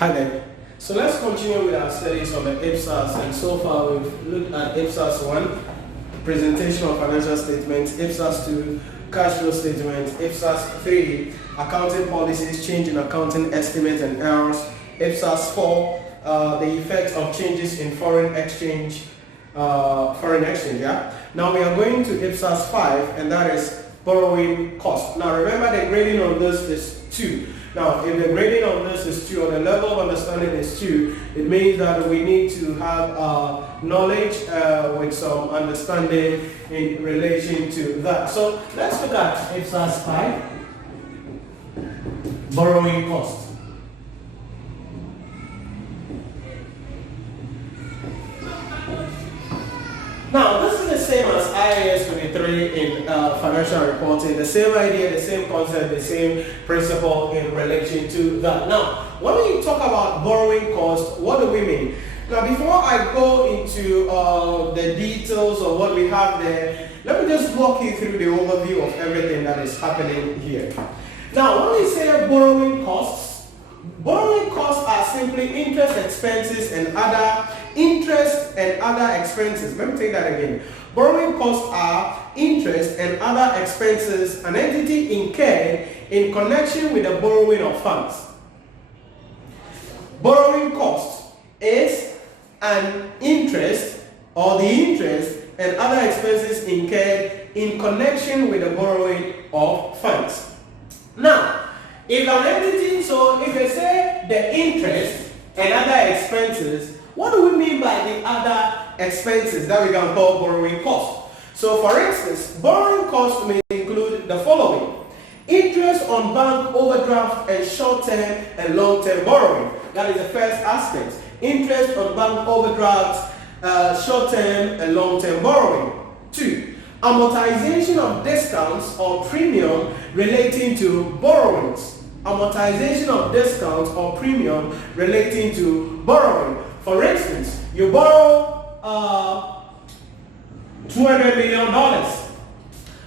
Hi there. So let's continue with our studies on the IPSAS, and so far we've looked at IPSAS 1, presentation of financial statements, IPSAS 2, cash flow statements, IPSAS 3, accounting policies, change in accounting estimates and errors, IPSAS 4, the effects of changes in foreign exchange, yeah? Now we are going to IPSAS 5, and that is borrowing cost. Now remember, the grading on this is 2. Now, if the grading on this is 2, or the level of understanding is 2, it means that we need to have knowledge with some understanding in relation to that. So, let's look at IPSAS 5, borrowing cost. Now, this is the same as IAS 23 in financial reporting. The same idea, the same concept, the same principle in relation to that. Now, when we talk about borrowing cost, what do we mean? Now, before I go into the details of what we have there, let me just walk you through the overview of everything that is happening here. Now, when we say borrowing costs are simply interest expenses and other expenses. Let me take that again. Borrowing costs are interest and other expenses an entity incurred in connection with the borrowing of funds. Borrowing cost is an interest or the interest and other expenses incurred in connection with the borrowing of funds. Now, if an entity, so if they say the interest and other expenses, what do we mean by the other expenses that we can call borrowing cost? So for instance, borrowing cost may include the following: interest on bank overdraft and short-term and long-term borrowing. That is the first aspect. Interest on bank overdraft, short-term and long-term borrowing. 2. Amortization of discounts or premium relating to borrowings. Amortization of discounts or premium relating to borrowing. For instance, you borrow $200 million,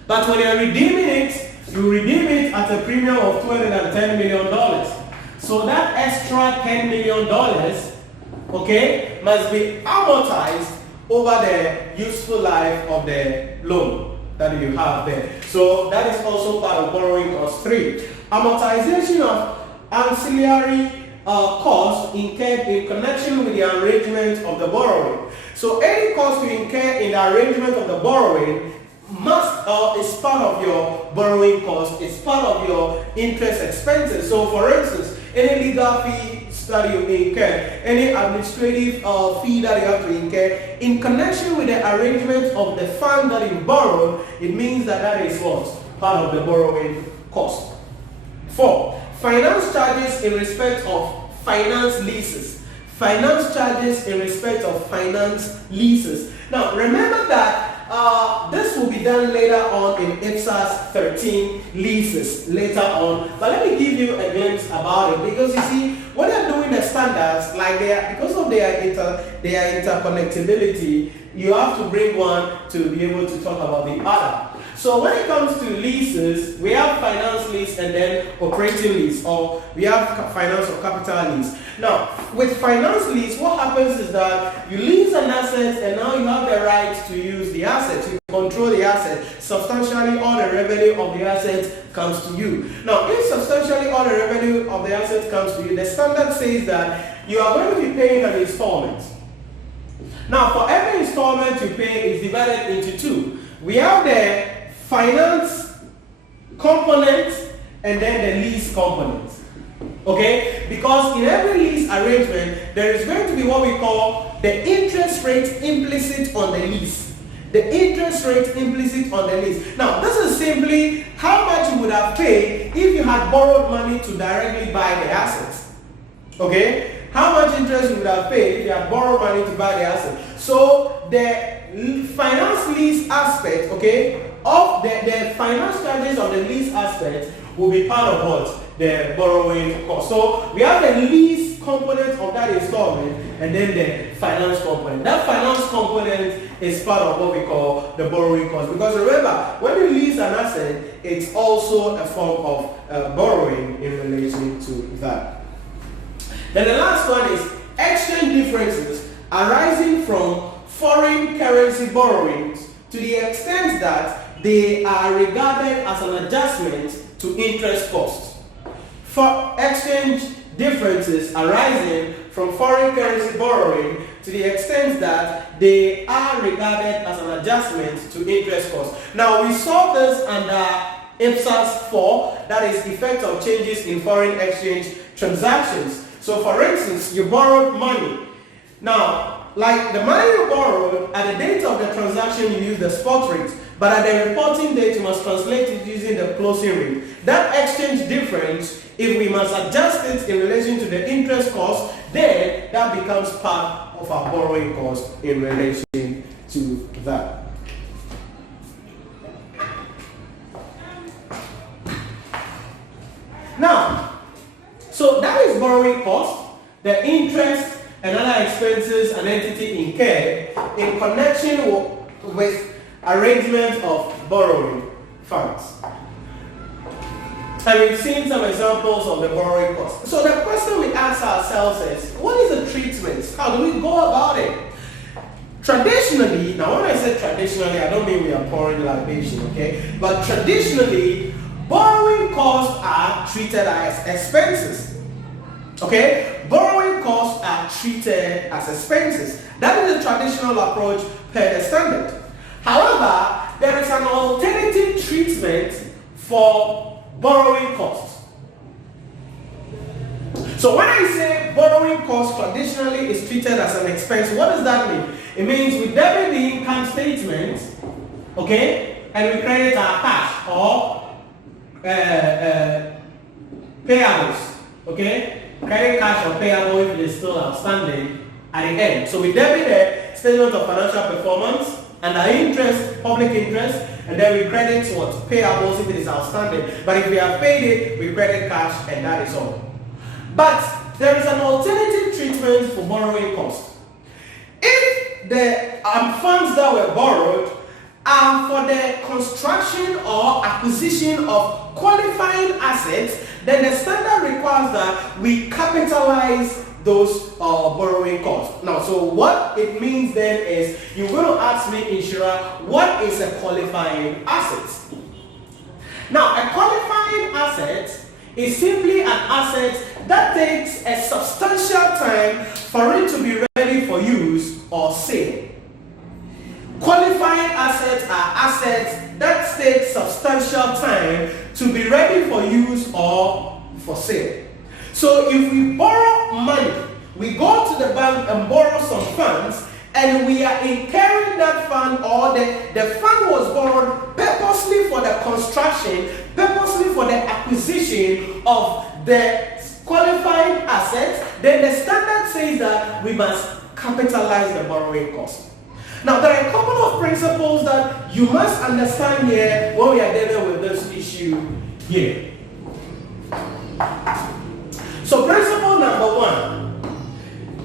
but when you're redeeming it, you redeem it at a premium of $210 million. So that extra $10 million, okay, must be amortized over the useful life of the loan that you have there. So that is also part of borrowing cost. 3. Amortization of ancillary costs incurred in connection with the arrangement of the borrowing. So any cost you incur in the arrangement of the borrowing must is part of your borrowing cost, it's part of your interest expenses. So for instance, any legal fee that you incur, any administrative fee that you have to incur in connection with the arrangement of the fund that you borrowed, it means that that is what? Part of the borrowing cost. 4. Finance charges in respect of finance leases. Finance charges in respect of finance leases. Now, remember that this will be done later on in IPSAS 13 leases later on. But let me give you a glimpse about it, because you see, when they're doing the standards, like because of their interconnectability, you have to bring one to be able to talk about the other. So when it comes to leases, we have finance lease and then operating lease, or we have finance or capital lease. Now, with finance lease, what happens is that you lease an asset and now you have the right to use the asset. You control the asset. Substantially all the revenue of the asset comes to you. Now, if substantially all the revenue of the asset comes to you, the standard says that you are going to be paying an installment. Now, for every installment you pay is divided into 2. We have the finance component and then the lease component. Okay? Because in every lease arrangement, there is going to be what we call the interest rate implicit on the lease. The interest rate implicit on the lease. Now, this is simply how much you would have paid if you had borrowed money to directly buy the assets. Okay? How much interest you would have paid if you had borrowed money to buy the asset. So, the finance lease aspect, okay, of the finance charges of the lease aspect will be part of what? The borrowing cost. So we have the lease component of that installment and then the finance component. That finance component is part of what we call the borrowing cost. Because remember, when you lease an asset, it's also a form of borrowing in relation to that. Then the last one is exchange differences arising from foreign currency borrowings to the extent that they are regarded as an adjustment to interest costs. For exchange differences arising from foreign currency borrowing to the extent that they are regarded as an adjustment to interest costs. Now, we saw this under IPSAS 4, that is effect of changes in foreign exchange transactions. So, for instance, you borrowed money. Now, like the money you borrowed, at the date of the transaction, you use the spot rate. But at the reporting date, you must translate it using the closing rate. That exchange difference, if we must adjust it in relation to the interest cost, then that becomes part of our borrowing cost in relation to that. Now, so that is borrowing cost, the interest and other expenses an entity incurred in connection with arrangement of borrowing funds. And we've seen some examples of the borrowing cost. So the question we ask ourselves is, what is the treatment? How do we go about it? Traditionally, now when I say traditionally, I don't mean we are pouring libation, okay? But traditionally, borrowing costs are treated as expenses. Okay? Borrowing costs are treated as expenses. That is the traditional approach per the standard. However, there is an alternative treatment for borrowing costs. So when I say borrowing costs traditionally is treated as an expense, what does that mean? It means we debit the income statement, okay, and we credit our cash or payables, okay? Credit cash or payable if it is still outstanding at the end. So we debit the statement of financial performance and our interest, public interest, and then we credit what? Payables if it is outstanding. But if we have paid it, we credit cash, and that is all. But there is an alternative treatment for borrowing costs. If the funds that were borrowed are for the construction or acquisition of qualifying assets, then the standard requires that we capitalize those borrowing costs. Now, so what it means then is, you're going to ask me, Nhyira, what is a qualifying asset? Now, a qualifying asset is simply an asset that takes a substantial time for it to be ready for use or sale. Qualifying assets are assets that take substantial time to be ready for use or for sale. So if we borrow money, we go to the bank and borrow some funds, and we are incurring that fund, or the fund was borrowed purposely for the construction, purposely for the acquisition of the qualifying assets, then the standard says that we must capitalize the borrowing cost. Now, there are a couple of principles that you must understand here when we are dealing with this issue here. So, principle number one,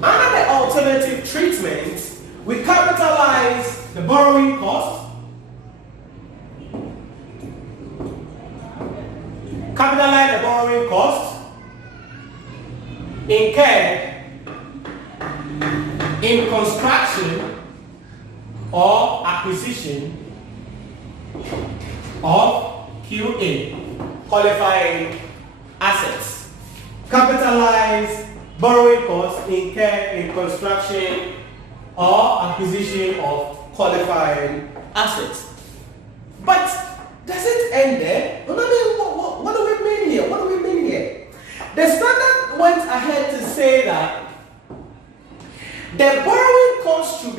under the alternative treatment, we capitalize the borrowing cost, incurred in construction or acquisition of QA, qualifying assets. Capitalize borrowing costs incurred in construction or acquisition of qualifying assets. But does it end there? What do we mean here? What do we mean here? The standard went ahead to say that the borrowing cost to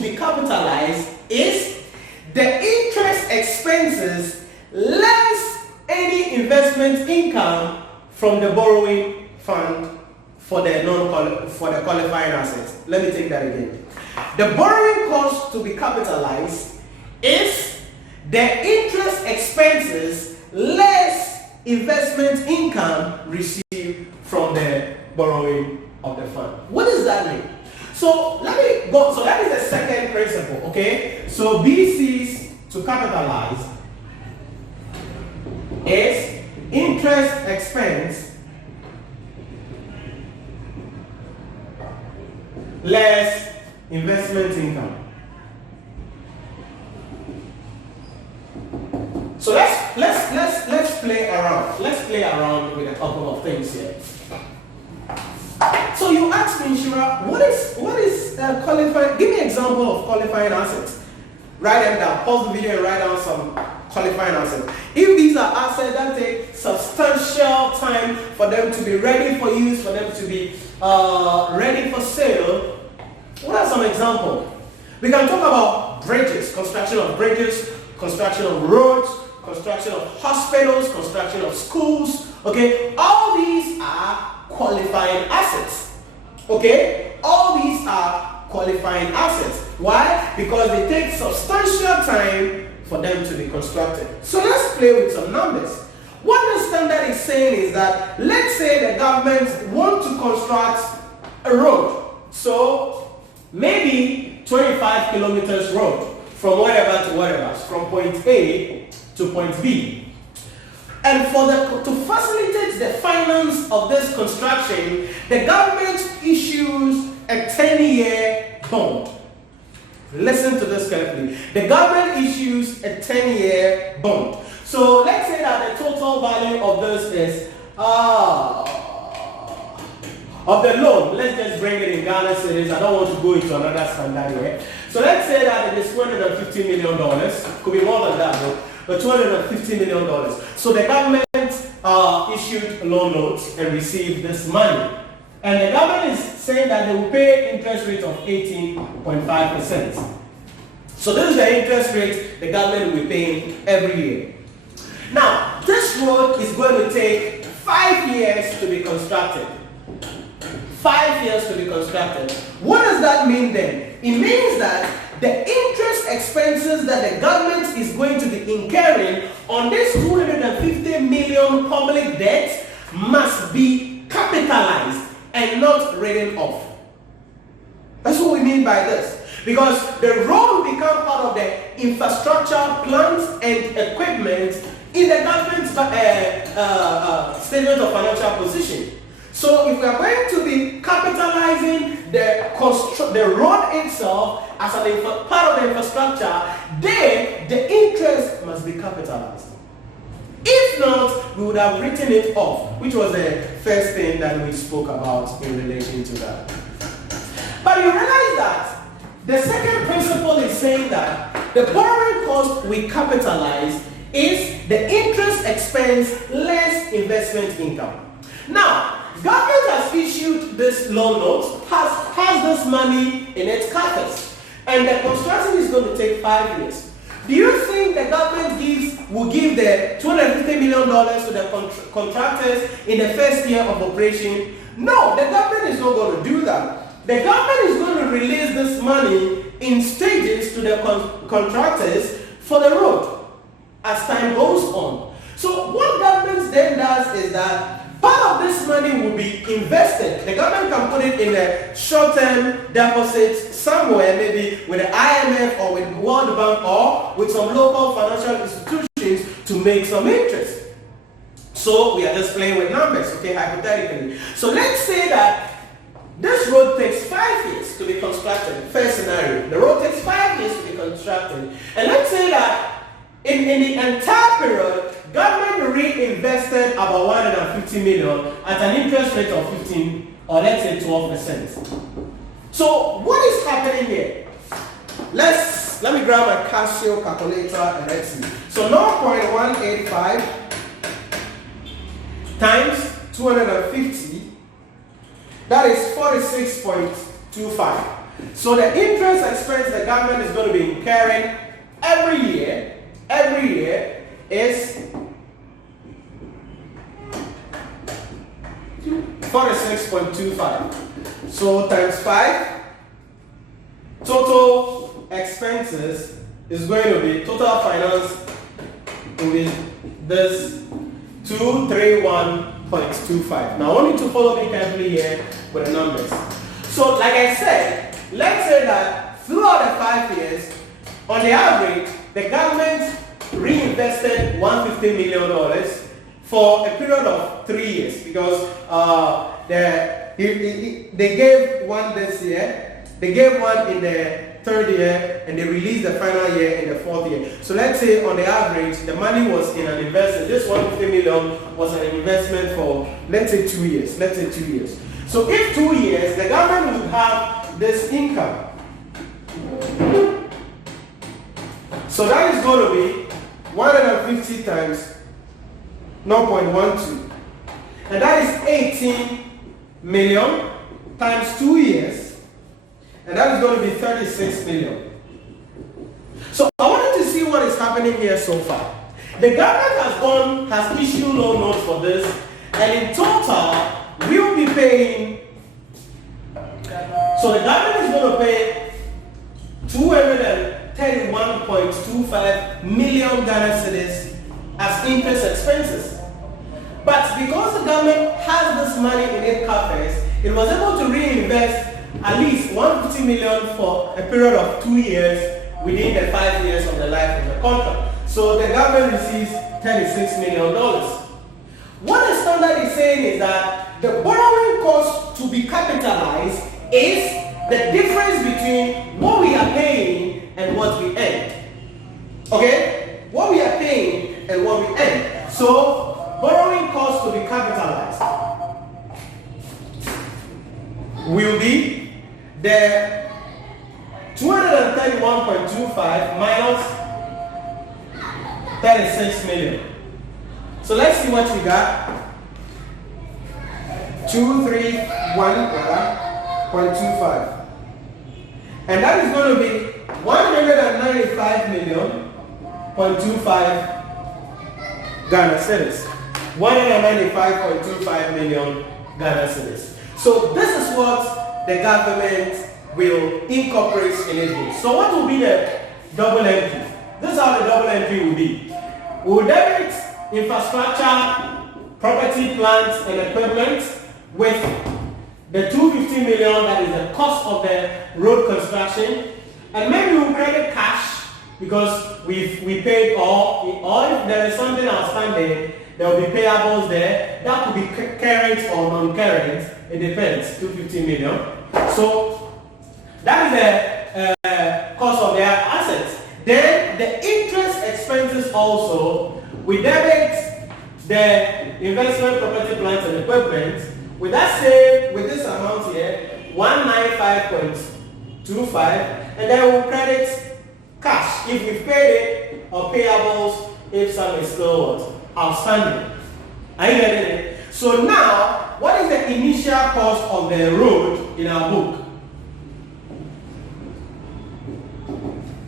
be capitalized is the interest expenses less any investment income from the borrowing fund for the qualifying assets. Let me take that again. The borrowing cost to be capitalized is the interest expenses less investment income received from the borrowing of the fund. What does that mean? So let me go. So that is the second principle. Okay. So BC's to capitalize is interest expense less investment income. So let's play around. Let's play around with a couple of things here. So you asked me, Nhyira, what is qualifying? Give me an example of qualifying assets. Write them down. Pause the video and write down some qualifying assets. If these are assets that take substantial time for them to be ready for use, for them to be ready for sale, what are some examples? We can talk about bridges, construction of bridges, construction of roads, construction of hospitals, construction of schools. Okay, all these are qualifying assets. Okay, all these are qualifying assets. Why? Because they take substantial time for them to be constructed. So let's play with some numbers. What the standard is saying is that, let's say the government want to construct a road. So maybe 25 kilometers road from wherever to wherever, from point A to point B. And to facilitate the finance of this construction, the government issues a 10-year bond. Listen to this carefully. The government issues a 10-year bond. So let's say that the total value of this is of the loan. Let's just bring it in Ghana cedis. I don't want to go into another standard here. So let's say that it is $250 million. Could be more than that though. But $250 million. So the government issued loan notes and received this money. And the government is saying that they will pay interest rate of 18.5%. So this is the interest rate the government will be paying every year. Now, this road is going to take 5 years to be constructed. 5 years to be constructed. What does that mean then? It means that the interest expenses that the government is going to be incurring on this 250 million public debt must be capitalized and not written off. That's what we mean by this. Because the road will become part of the infrastructure, plans, and equipment in the government's statement of financial position. So if we are going to be capitalizing the road itself as part of the infrastructure, then the interest must be capitalized. If not, we would have written it off, which was the first thing that we spoke about in relation to that. But you realize that the second principle is saying that the borrowing cost we capitalize is the interest expense less investment income. Now, government has issued this loan note, has this money in its coffers, and the construction is going to take 5 years. Do you think the government will give the $250 million to the contractors in the first year of operation? No, the government is not going to do that. The government is going to release this money in stages to the contractors for the road as time goes on. So what government then does is that part of this money will be invested. The government can put it in a short-term deposit somewhere, maybe with the IMF or with World Bank or with some local financial institutions to make some interest. So we are just playing with numbers, okay, hypothetically. So let's say that this road takes 5 years to be constructed. First scenario, the road takes 5 years to be constructed. And let's say that in the entire period, government reinvested about 150 million at an interest rate of 15 or let's say 12%. So what is happening here? Let me grab my Casio calculator and let's see. So 0.185 times 250, that is 46.25. So the interest expense the government is going to be incurring every year is 46.25. So times 5, total expenses is going to be total finance with this 231.25. Now I want you to follow me carefully here with the numbers. So like I said, let's say that throughout the 5 years, on the average, the government reinvested $150 million for a period of 3 years because they gave one this year They gave one in the third year and they released the final year in the fourth year. So let's say on the average, the money was in an investment. This 150 million was an investment for, let's say 2 years. Let's say 2 years. So if 2 years, the government would have this income. So that is going to be 150 times 0.12. And that is 18 million times 2 years. And that is going to be 36 million. So I wanted to see what is happening here so far. The government has issued loan notes for this, and in total, we will be paying. So the government is going to pay 231.25 million Ghana cedis as interest expenses. But because the government has this money in its coffers, it was able to reinvest at least 150 million for a period of 2 years within the 5 years of the life of the contract. So the government receives $36 million. What the standard is saying is that the borrowing cost to be capitalized is the difference between what we are paying and what we earn. Okay? What we are paying and what we earn. So borrowing cost to be capitalized will be the 231.25 minus 36 million. So let's see what we got. 231.25. And that is going to be 195 million 0.25 Ghana cedis. 195.25 million Ghana cedis. So this is what the government will incorporate in its books. So what will be the double entry? This is how the double entry will be. We will debit infrastructure, property, plants, and equipment with the 250 million that is the cost of the road construction, and maybe we will credit cash because we paid all. Or if there is something outstanding, there will be payables there. That could be current or non-current. It depends. 250 million. So that is the cost of their assets. Then the interest expenses also, we debit the investment, property, plants, and equipment with this amount here, 195.25, and then we'll credit cash if we've paid it, or payables if some is still outstanding. Are you getting it? So now, what is the initial cost of the road in our book?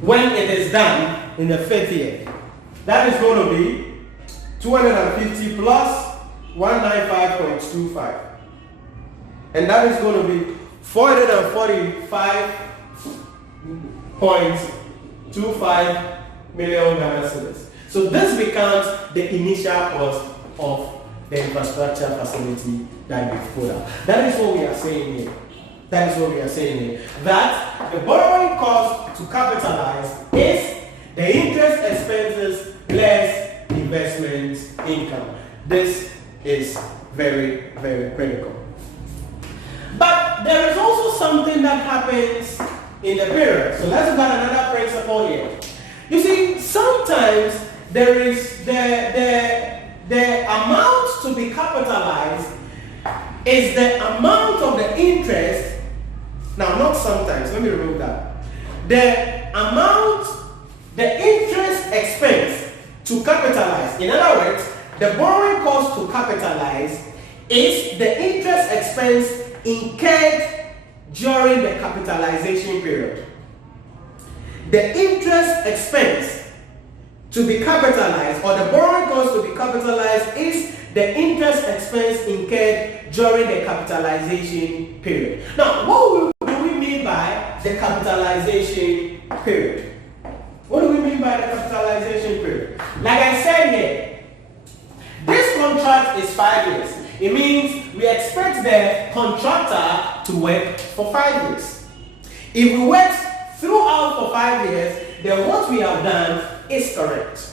When it is done in the 5th year, that is going to be 250 plus 195.25. And that is going to be 445.25 million Ghana cedis. So this becomes the initial cost of the infrastructure facility that we put out. That is what we are saying here. That is what we are saying here. That the borrowing cost to capitalize is the interest expenses less investment income. This is very, very critical. But there is also something that happens in the period. So let's look at another principle here. You see, sometimes there is the amount to be capitalized is the amount of the interest. Now, not sometimes, let me remove that. The interest expense to capitalize. In other words, the borrowing cost to capitalize is the interest expense incurred during the capitalization period. The interest expense to be capitalized, or the borrowing cost to be capitalized, is the interest expense incurred during the capitalization period. Now, what do we mean by the capitalization period? What do we mean by the capitalization period? Like I said here, this contract is 5 years. It means we expect the contractor to work for 5 years. If we work throughout for 5 years, then what we have done is correct.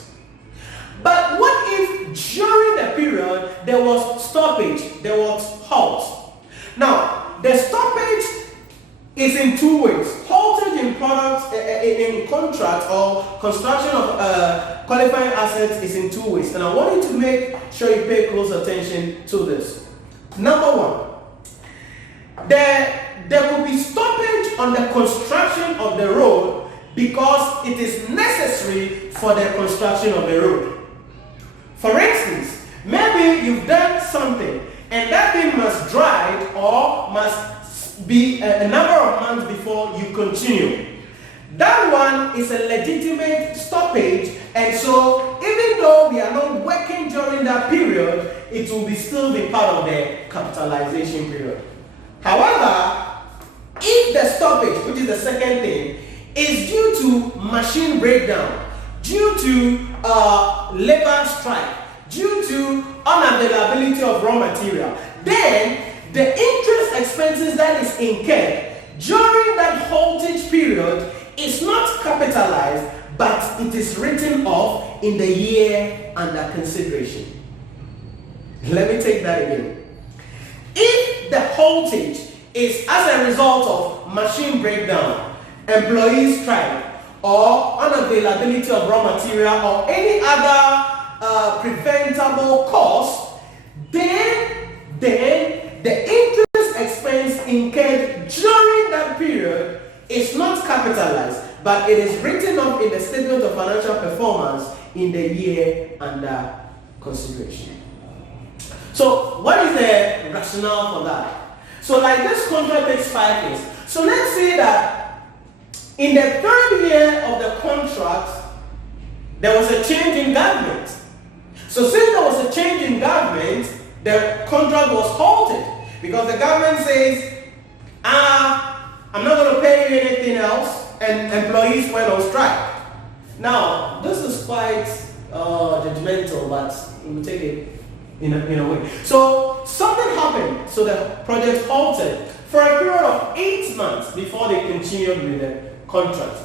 But what if during the period there was stoppage, there was halt? Now, the stoppage is in two ways. Haltage in products, in contract or construction of qualifying assets is in two ways. And I want you to make sure you pay close attention to this. Number one, there will be stoppage on the construction of the road because it is necessary for the construction of the road. For instance, maybe you've done something and that thing must dry or must be a number of months before you continue. That one is a legitimate stoppage, and so even though we are not working during that period, it will still be part of the capitalization period. However, if the stoppage, which is the second thing, is due to machine breakdown, due to labor strike, due to unavailability of raw material, then the interest expenses that is incurred during that haltage period is not capitalized, but it is written off in the year under consideration. Let me take that again. If the haltage is as a result of machine breakdown, employee strike, or unavailability of raw material, or any other preventable cause, then the interest expense incurred during that period is not capitalized, but it is written off in the statement of financial performance in the year under consideration. So what is the rationale for that? So like this contract takes 5 years. So let's say that in the 3rd year of the contract, there was a change in government. So since there was a change in government, the contract was halted because the government says, I'm not going to pay you anything else, and employees went on strike. Now, this is quite judgmental, but we'll take it in a way. So something happened, so the project halted for a period of 8 months before they continued with the contract.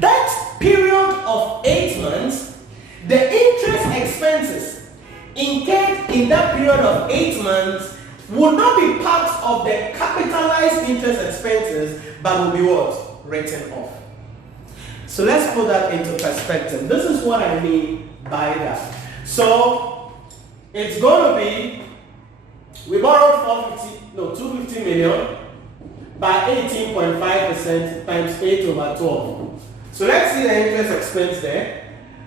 That period of 8 months, the interest expenses incurred in that period of 8 months will not be part of the capitalized interest expenses, but will be what? Written off. So let's put that into perspective. This is what I mean by that. So it's going to be, we borrowed 250 million by 18.5% times 8 over 12. So let's see the interest expense there.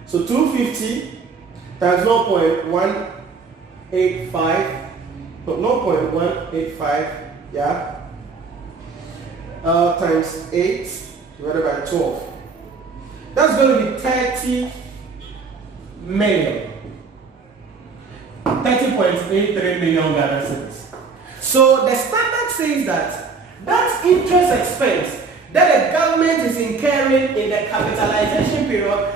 So 250 times 0.185, yeah, times 8 divided by 12. That's going to be 30 million. 30.83 million Ghana cedis. So the standard says that interest expense that the government is incurring in the capitalization period,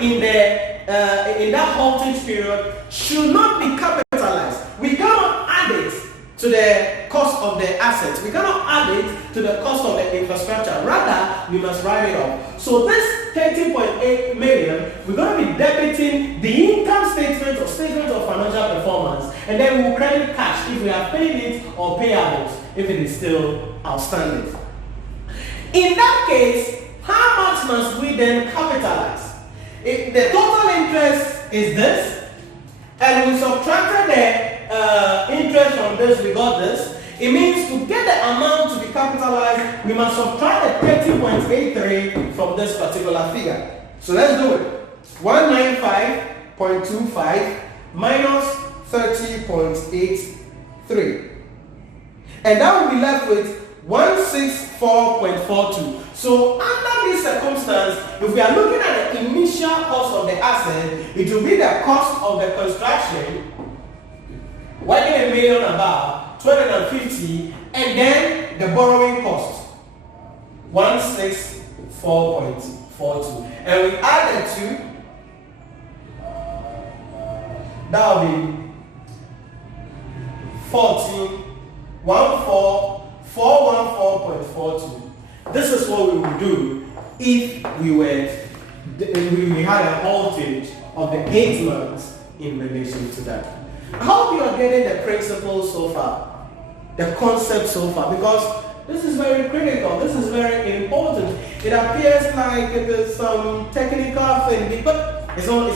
in that haltage period, should not be capitalized. We cannot add it to the cost of the assets. We cannot add it to the cost of the infrastructure. Rather, we must write it off. So this 30.8 million, we're going to be debiting the income statement or statement of financial performance, and then we will credit cash if we have paid it, or payables if it is still outstanding. In that case, how much must we then capitalize? If the total interest is this, and we subtracted the interest from this, we got this. It means to get the amount to be capitalized, we must subtract the 30.83 from this particular figure. So let's do it. 195.25 minus 30.83. And that will be left with 164.42. So under this circumstance, if we are looking at the initial cost of the asset, it will be the cost of the construction, working $1 million about 250, and then the borrowing cost, 164.42. And we add the two, that will be 414.42. This is what we would do if we had a haltage of the 8 months in relation to that. I hope you are getting the principles so far, the concept so far, because This is very critical. This is very important. It appears like there's some technical thing, but it's not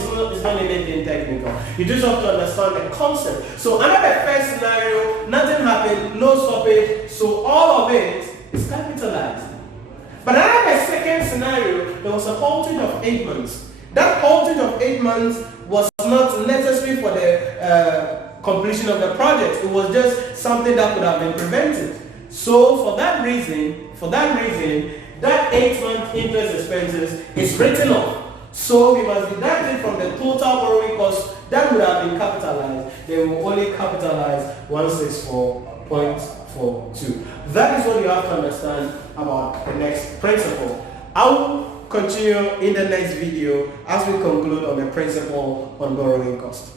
anything technical. You just have to understand the concept. So under the first scenario, nothing happened, no stoppage, so all of it is capitalized. But under the second scenario, there was a halting of 8 months. That halting of 8 months was not necessary for the completion of the project. It was just something that could have been prevented. So for that reason, that 8-month interest expenses is written off. So we must deduct it from the total borrowing cost that would have been capitalized. They will only capitalize 164.42. That is what you have to understand about the next principle. I will continue in the next video as we conclude on the principle on borrowing cost.